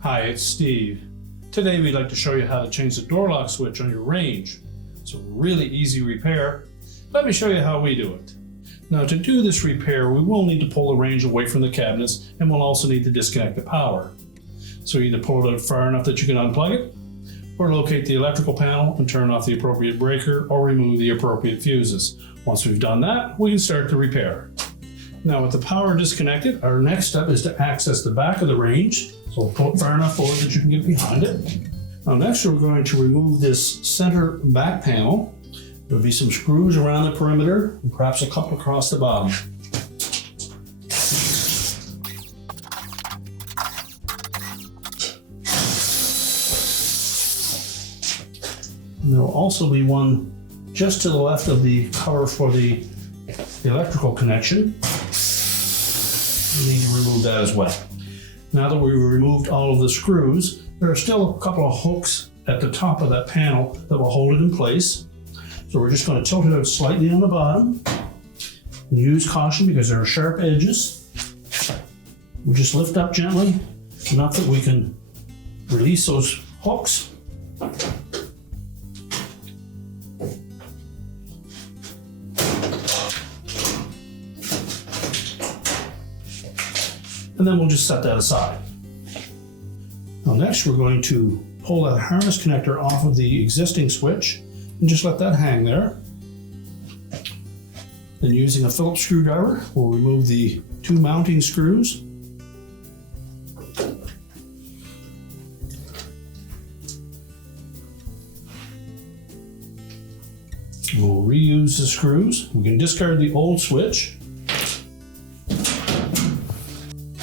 Hi, it's Steve. Today we'd like to show you how to change the door lock switch on your range. It's a really easy repair. Let me show you how we do it. Now, to do this repair, we will need to pull the range away from the cabinets, and we'll also need to disconnect the power. So either pull it out far enough that you can unplug it, or locate the electrical panel and turn off the appropriate breaker or remove the appropriate fuses. Once we've done that, we can start the repair. Now, with the power disconnected, our next step is to access the back of the range. So we'll pull it far enough forward that you can get behind it. Now next, we're going to remove this center back panel. There'll be some screws around the perimeter and perhaps a couple across the bottom. And there will also be one just to the left of the cover for the electrical connection. We need to remove that as well. Now that we've removed all of the screws, there are still a couple of hooks at the top of that panel that will hold it in place. So we're just going to tilt it out slightly on the bottom and use caution because there are sharp edges. We'll just lift up gently, enough that we can release those hooks. And then we'll just set that aside. Now next, we're going to pull that harness connector off of the existing switch and just let that hang there. Then using a Phillips screwdriver, we'll remove the two mounting screws. We'll reuse the screws. We can discard the old switch.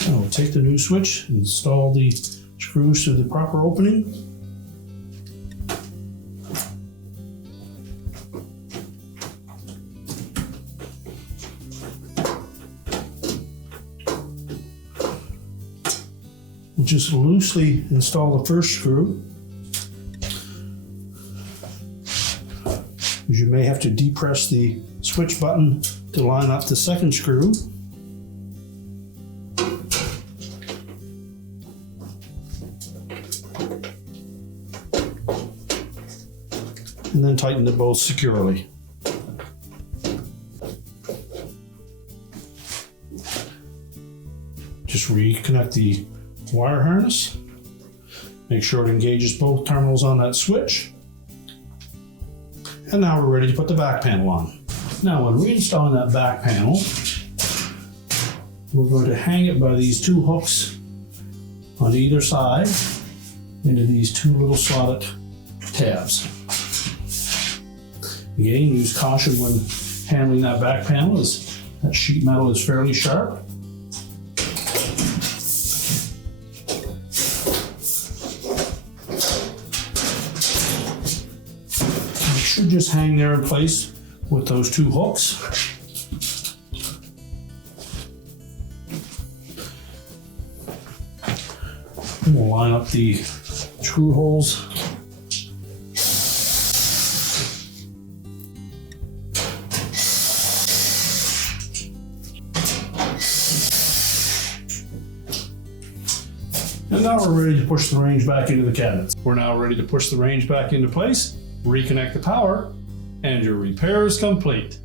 Now we'll take the new switch, install the screws through the proper opening. We'll just loosely install the first screw. You may have to depress the switch button to line up the second screw. And then tighten them both securely. Just reconnect the wire harness. Make sure it engages both terminals on that switch. And now we're ready to put the back panel on. Now, when reinstalling that back panel, we're going to hang it by these two hooks on either side into these two little slotted tabs. Again, use caution when handling that back panel, as that sheet metal is fairly sharp. It should just hang there in place with those two hooks. And we'll line up the screw holes. And now we're ready to push the range back into the cabinets. We're now ready to push the range back into place, reconnect the power, and your repair is complete.